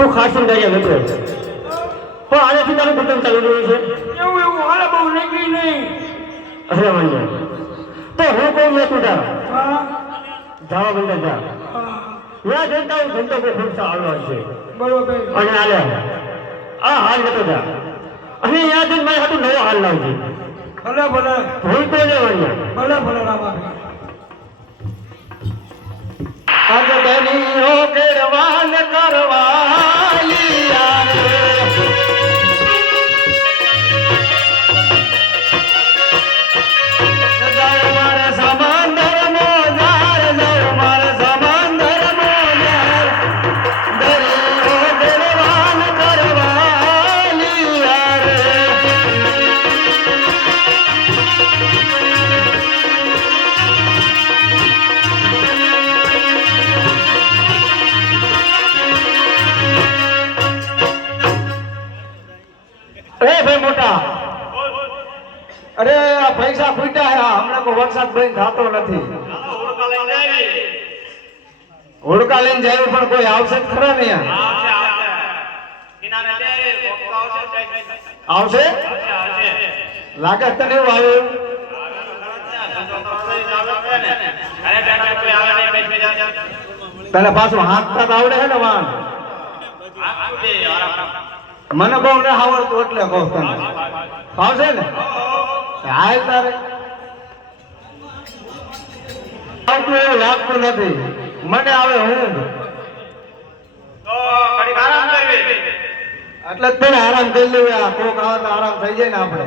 તું ખાસી ગાયા બેઠો પણ આનાથી તારું કુટુંબ ચાલુ રહ્યું છે એવું એવું હાલે બહુ નહીં નહીં અરે માન્ય તો હું કહું મેં તું જા હા જવા બંદર જા ત્યાં જનતા ધંધો કોઈ ખૂબ સારો છે બરોબર અને હાલે આ હાલ નતો જા અને ત્યાં જઈને મારે હાટું નવો હાલ લાવજે ભલે ભલે ભૂલતો જવાની ભલે ભલે રામા અગદનીઓ કેળવાન કરવાલી આવે જાય મારે સમંદર મોજાર જાય મારે સમંદર મોજાર દરિયો કેળવાન કરવાલી આવે ભાઈ મોટા અરે આ પૈસા ફૂટ્યા હે હમણાં કોઈ વરસાદ બંધ થતો નથી હોડકા લઈને જાય પણ કોઈ આવશે જ ખરા ને આવશે લાગે તને એવું આવ્યું તને પાછું હાંકતા તો આવડે હે ને વાન મને બહુ ને આવડતું એટલે કહું તને આવશે ને હાલ તારે આવતું એવું લાગતું નથી મને આવે હું એટલે જ તને આરામ કરી લેવું આ કોક આવે તો આરામ થઈ જાય ને આપણે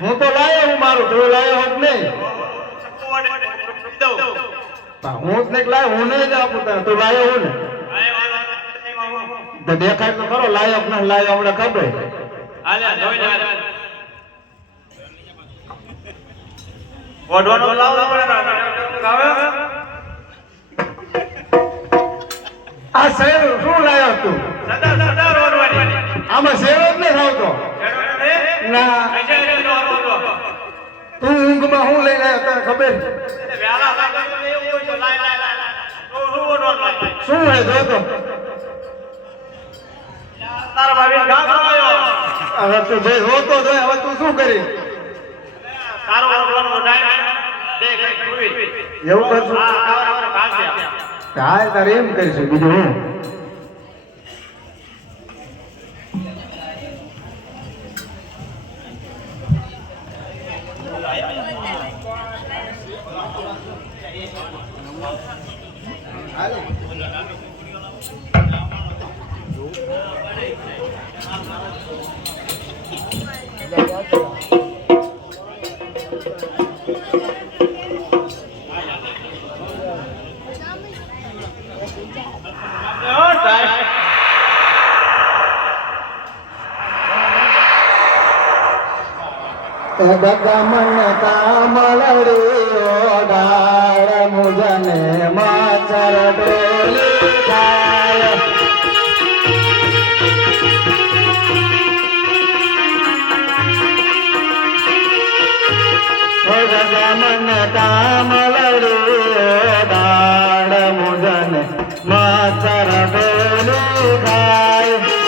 હું તો લાયો હું મારું તું લાયો હોત નહીં હું જ નહીં લાયો હું નહીં જ આપું તને તું લાયો હું ને તો દેખાય તો ખરો લાયક ના લાયો હમણાં ખબર આ શેર શું લાયો તું આમાં શેરો જ નહીં આવતો ના તું ઊંઘમાં હું લઈ લાયો તને ખબર શું હે જોતો હવે તું જઈ રોતો જોઈ હવે તું શું કરી એવું કરશું હા તારે એમ કરીશું બીજું હું ગગમન કામળ ડાળ મુજને માચર ડોલી થાય ગગમન કામળ ડાળ મુજને માચર ડોલી થાય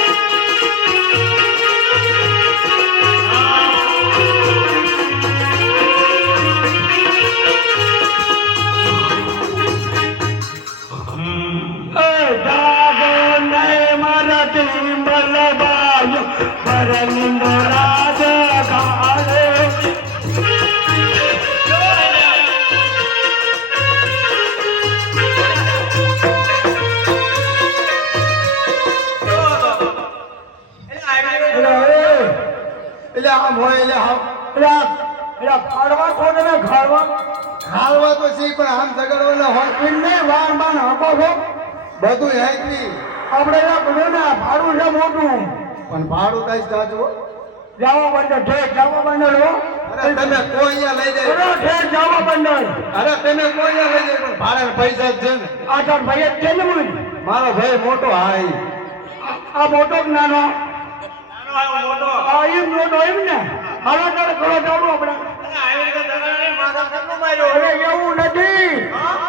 ખાવા તો સી પણ આમ ઝઘડવાના હોય વાર બાન હકો છો બધું હેકવી આપણે બધું ને ભાડું છે મોટું પણ ભાડું કઈ જાજુ જવા બંદર ઠેક જવા બંદર હો અરે તમે કોઈ અહીંયા લઈ જાય ઠેક જવા બંદર અરે તમે કોઈ અહીંયા લઈ જાય પણ ભાડે પૈસા જ છે ને આ તાર ભાઈ જ છે ને મારો ભાઈ મોટો હાઈ આ મોટો કે નાનો મોટો આ એમ મોટો એમ ને હાલો તારે કરો જાવું આપણે એવું નથી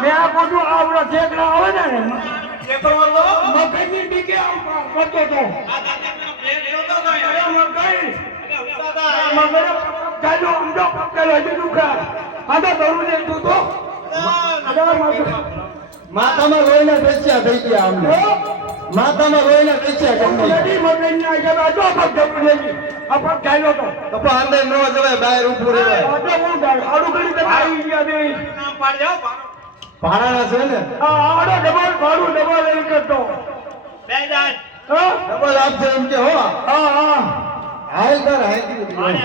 મેં આ બધું આવડો ઠેકડા આવે ને મગજની ડીકે આમ કરતો હતો. અરે મગજ. મગજ ચાલો ઊંડો પકડેલો હજી દુખા. આ તો દોરું ને તું તો. અરે મગજ. માથામાં રોઈના બેચ્યા થઈ ગયા અમને માથામાં રોઈના બેચ્યા ગમે નદી મગજના હિસાબે આ તો પગ જપડેલી. આ પગ ચાલ્યો તો. તો પણ અંદર ન જવાય બહાર ઊભું રહેવાય આ તો હું ગાય. હાડું કરી તો આવી ગયા બે. ભાડાના છે ને આડો ડબલ ભાડું ડબલ એમ કરતો. હા? ડબલ આપશે એમ કે હો હા હા હાલ કર હાલ કીધું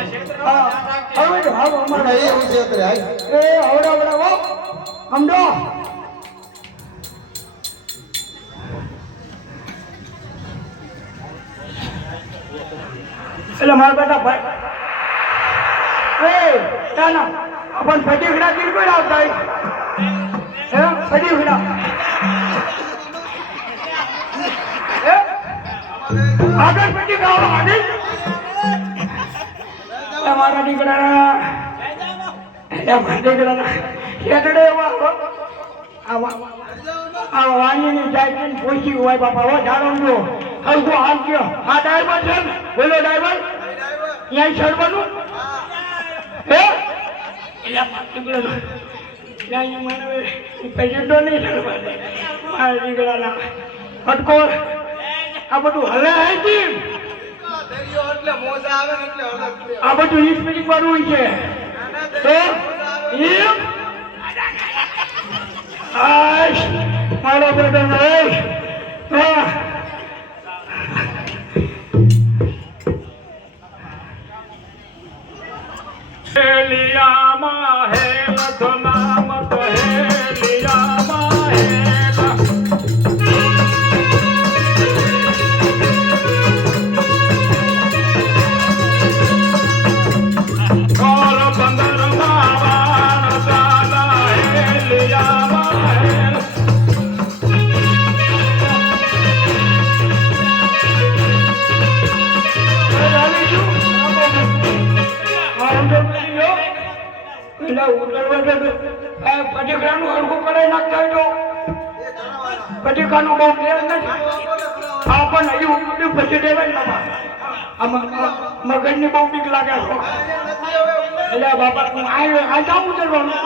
હા. હવે તો હાવ અમારે એ હું છે અત્યારે હાલ એ આવડા આવડા હો. સમજો. એટલે મારા બેટા ભાઈ એ તાના આપણ ફટીકડા તીર કોઈ આવતા હે ફટીકડા હે આગળ ફટીકડા આવો આગળ મારા દીકરાના ફટીકડાના શેઠડે એવા આ વાણીની જાતની પોચી હોય બાપા હો જાણો હલકો હાથ ગયો આ ડ્રાઈવર છે ને બોલો ડ્રાઈવર ત્યાં ચડવાનું હે એટલે દીકરાનો ત્યાં મને પેશન્ટો નહીં ચડવા દે મારા દીકરાના ફટકો આ બધું હલે આવી આ બધું સ્પીડિંગ વાળું છે તો એમ આશ મારો બેટો નરેશ હા હેલિયામાં હેલ તો નામ તો હેલિયામાં હેલ ઓર બંદર માવાન સાલા હેલિયામાં હેલ પટીકાનું હરખું કરાવી નાખતા હોય તો પટીકાનું બહુ ફેર નથી આ પણ હજી ઉકળ્યું પછી દેવાય ને મગજની બહુ બીક લાગે છે એટલે બાપા હું આ જાઉં ઉતરવાનું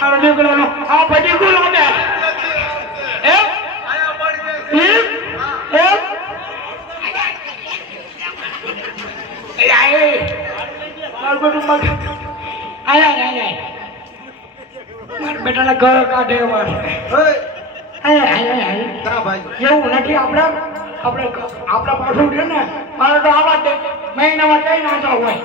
મારો દીકરાનો આ પટીકું લાગે એમ મારું બધું મગ આયા મારા બેટાના ઘર કાઢે એવા એવું નથી આપણા પાછું છે ને મારે તો આવા જ મહિનામાં કઈ નાતા હોય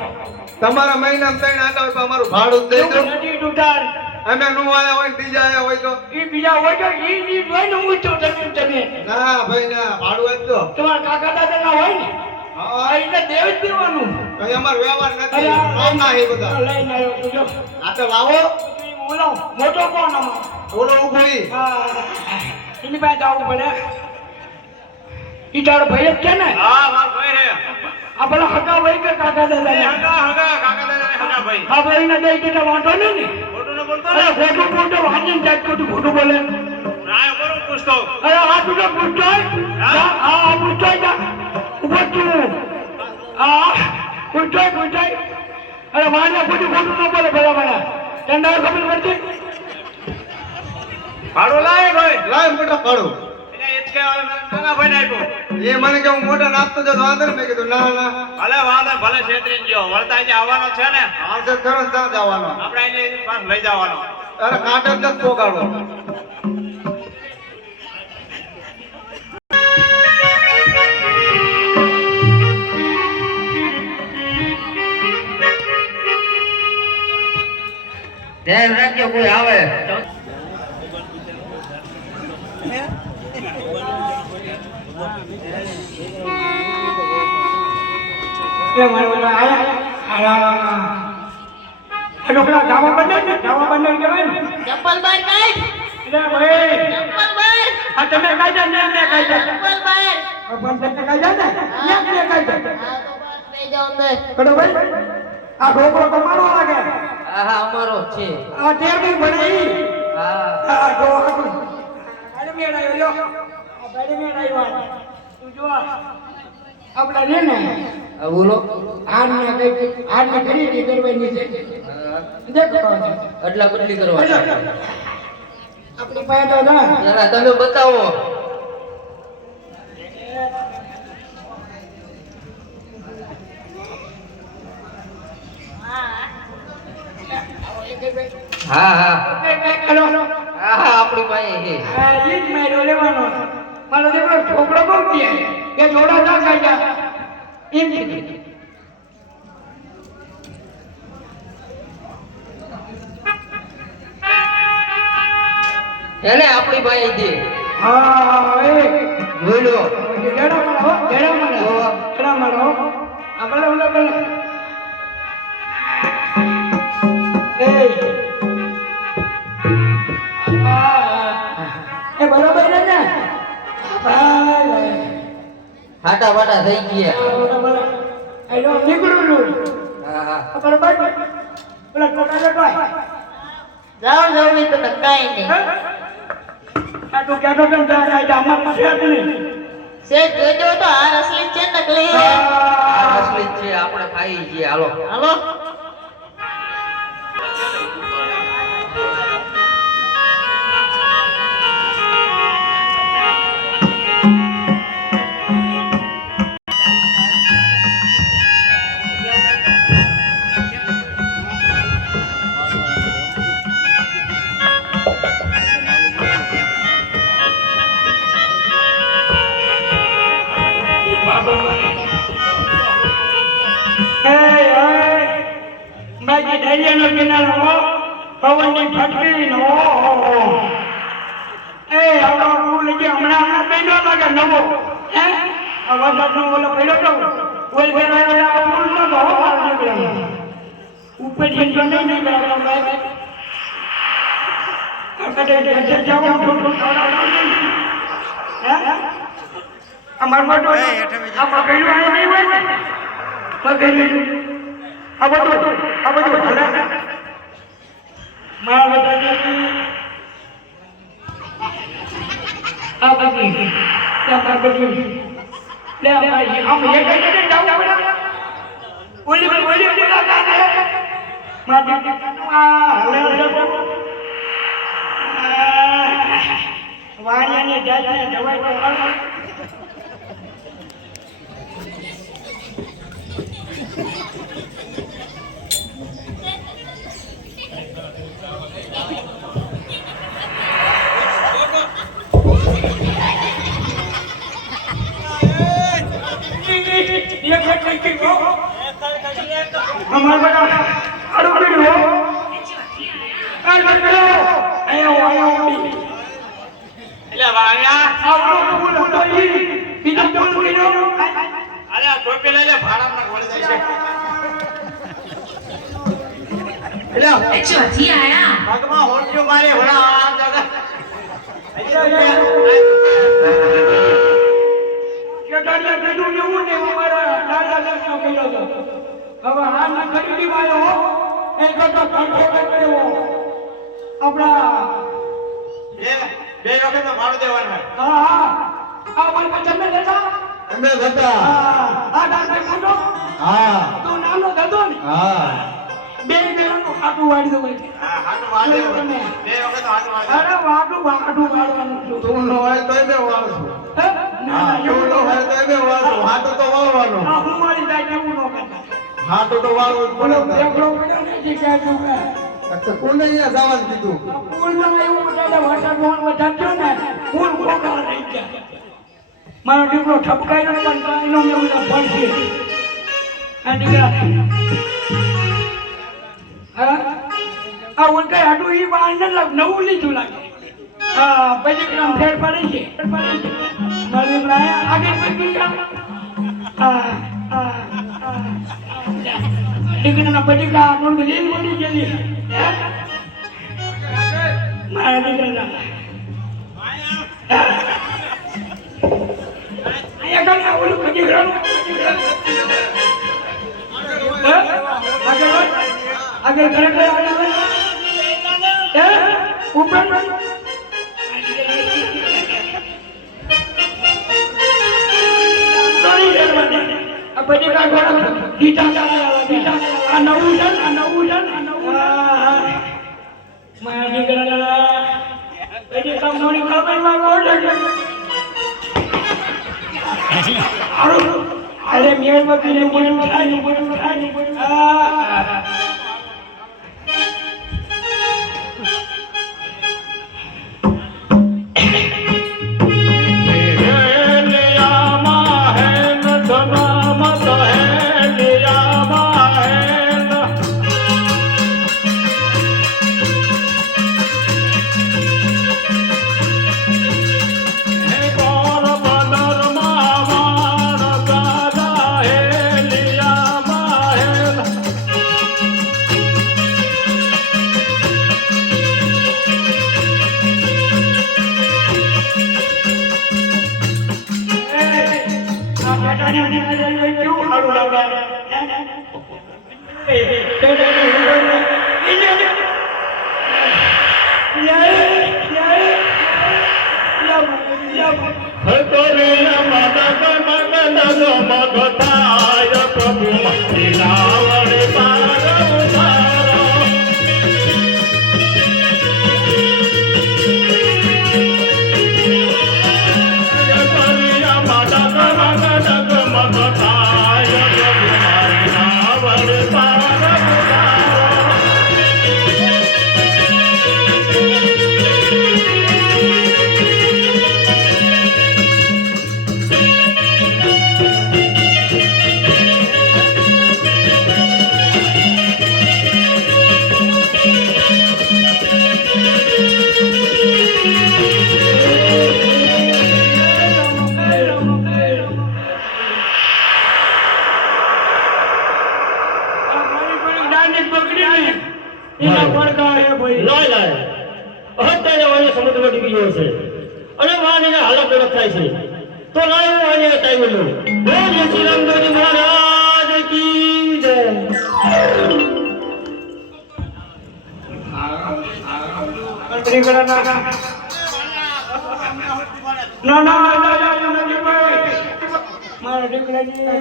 તમારા મહિનામાં ત્રણ આટા હોય તો અમારું ભાડું જ દઈ દો એવું નથી દુધાર અમે નું આયા હોય ને બીજા આયા હોય તો એ બીજા હોય તો ઈ હોય ને હું તો તમે ના ભાઈ ના ભાડું આપજો તમારા કાકા દાદા ના હોય ને હા એટલે દેવ જ દેવાનું કઈ અમાર વ્યવહાર નથી નામ ના હે બધા લઈને આવ્યો તું જો આ તો લાવો બોલો મોટો કોણ આમાં બોલો ઉભરી એની પાસે જવું પડે ઈ તારો ભાઈ જ છે ને હા મારો ભાઈ હે આપણે હગા ભાઈ કે કાકા દાદા હગા કાકા દાદા હગા ભાઈ આ ભાઈ ને દઈ દીધા વાંધો નહીં ને ખોટું ન બોલતો અરે ખોટું બોલતો વાંચીને જાય ખોટું બોલે રાય બરોબર પૂછતો અરે આ તું તો પૂછતો હા પૂછતો જા ઉભો તું હા પૂછતો અરે માને ખોટું ન બોલે ભલા ભલા તને ખબર પડતી ભાડું લાય ભાઈ લાય મોટા ભાડું એને એ જ કે નાના ભાઈ ને આપ્યો એ મને કે હું મોટા નાખતો જતો વાંધો ને મેં કીધું ના ના ભલે વાંધો ભલે છેતરી ગયો વળતા જે આવવાનો છે ને આવશે ખરો ને ત્યાં જવાનો આપણે એને પાસ લઈ જવાનો અરે કાંટો જ નથી પોગાડવો ધ્યાન રાખજો કોઈ આવે પેલા ધાબા બંદર ને ધાબા બંદર કહેવાય ને ચપ્પલ બાર કાઢ એટલે ભાઈ ચપ્પલ બાર આ તમે કાઢ્યા ને એમને કાઢ્યા ચપ્પલ બાર બંધ કાઢ્યા ને એમને કાઢ્યા આ તો બસ લઈ જાઓ અંદર કડો ભાઈ આ ઢોકળો તમારો લાગે હા અમારો જ છે આ ટેરબી ભણે ઈ હા આ ઢોકળો અરે મેળાયો લ્યો આ બેડમેન આવ્યા તું જો આપડા રે ને બોલો આને ખરીદી કરવાની છે દેખો અટલા બદલી કરવા આપણી પાસે તો ના જરા તમે બતાવો હા હા હેલો હા હા આપણી પાસે છે આ ઈ જ મેળો લેવાનો મારો દીકરો છોકરો બહુ કે જોડા ના કાઢ્યા એમ કીધું એને આપણી પાસે છે હા એ જોઈ લો જડા મારો આ ભલે એ બરોબર છે ને હાટા વાટા થઈ ગયા એનો નીકળું છું હા હા બરોબર પેલા ટોટા જટવાય જાઓ જાઓ એ તો કાંઈ નહીં આ તો કહેતો કેમ જાય આમાં પાસે હતી શેઠ જોજો તો આ અસલી છે નકલી આ અસલી જ છે આપણે ખાઈ છીએ હાલો હાલો બાકી દરિયાનો કિનારો હો પવનની ફટકી નો એ આવડો પુલ જે હમણાં બન્યો લાગે નવો હે આ વરસાદનો ઓલો પડ્યો તો કોઈ ફેરવાયો પુલ નો તો બહાર નીકળ્યો ઉપર જઈને તો નહીં નીકળ્યો ભાઈ આ કદે જવાનું થોડું હે અમાર મોટો આ પકડ્યું આ નહીં હોય પકડ્યું આ બધું ભલે મારા બેટાની આ બધી ત્યાં બધી લે ભાઈ આમ એક એક જાવ ઓલી મારી વાણિયાની જાતને દવાઈ કરવાનું हमारे बेटा अरे बेटा हो अरे बेटा आया એટલે વાયા आवड़ो फूल तो ही बीजा फूल किनो અરે આ ટોપી લઈ લે ભાડામાં વળી જાય છે એટલે ભાગમાં હોટ્યો મારે વડા આ દાદા કેટાડિયા કીધું એવું ને અમારા દાદા દાદા કીધો તો હવે આ ના ખરીદી વાળો એ કતો કંઠો કર્યો આપણા બે વખત તો ભાડું દેવાનું હોય હા આ ભાઈ પચમે દેતા અમે હતા આ દાદા મોટો હા તો નાનો દદો ને હા બે જણાનું ખાટું વાળી દો ભાઈ હા હાટું વાળે બે વખત હાટું વાળે અરે વાડું વાળવાનું છું તું ન હોય તો બે વાળશું હા તું ન હોય તો બે વાળશું હાટું તો વાળવાનું આ હું મારી જાય એવું ન કરતા હાટું તો વાળવું જ બોલો પડે દેખલો પડ્યો ને જે ક્યાં છું તો કોને અહીંયા જવાનું કીધું પુલમાં એવું બધા વરસાદ મોહન વધારજો ને પુલ ખોખા રહી ગયા મારો દીકરો ઠપકાયો પણ એનો મેં બધા ભણશે આ દીકરા હા આ ઉલટાઈ હાટું ઈ બાર ન લાગ નવું લીધું લાગે હા પછી ગ્રામ ફેર પડે છે મારો દીકરો આગળ પડી ગયા હા દીકરાના બટીકા આટલું લીલ મળી ગયેલી મારા દીકરાના અહીંયા ગાના ઓલું બટીકાનું આગળ ખરેખર ઉપર પછી કાઢવાના ગીતા આ નવું છે આ નવું છે મારા દીકરાના પછી કમોની ખબર માં કોણ અરે મેળ બકીને બોલું થાય અને વાણીને હાલત ગળત થાય છે તો લાયો આને ટાઈમ લો બોલ શ્રી રામદેવજી મહારાજ કી જય મારા દીકરાજી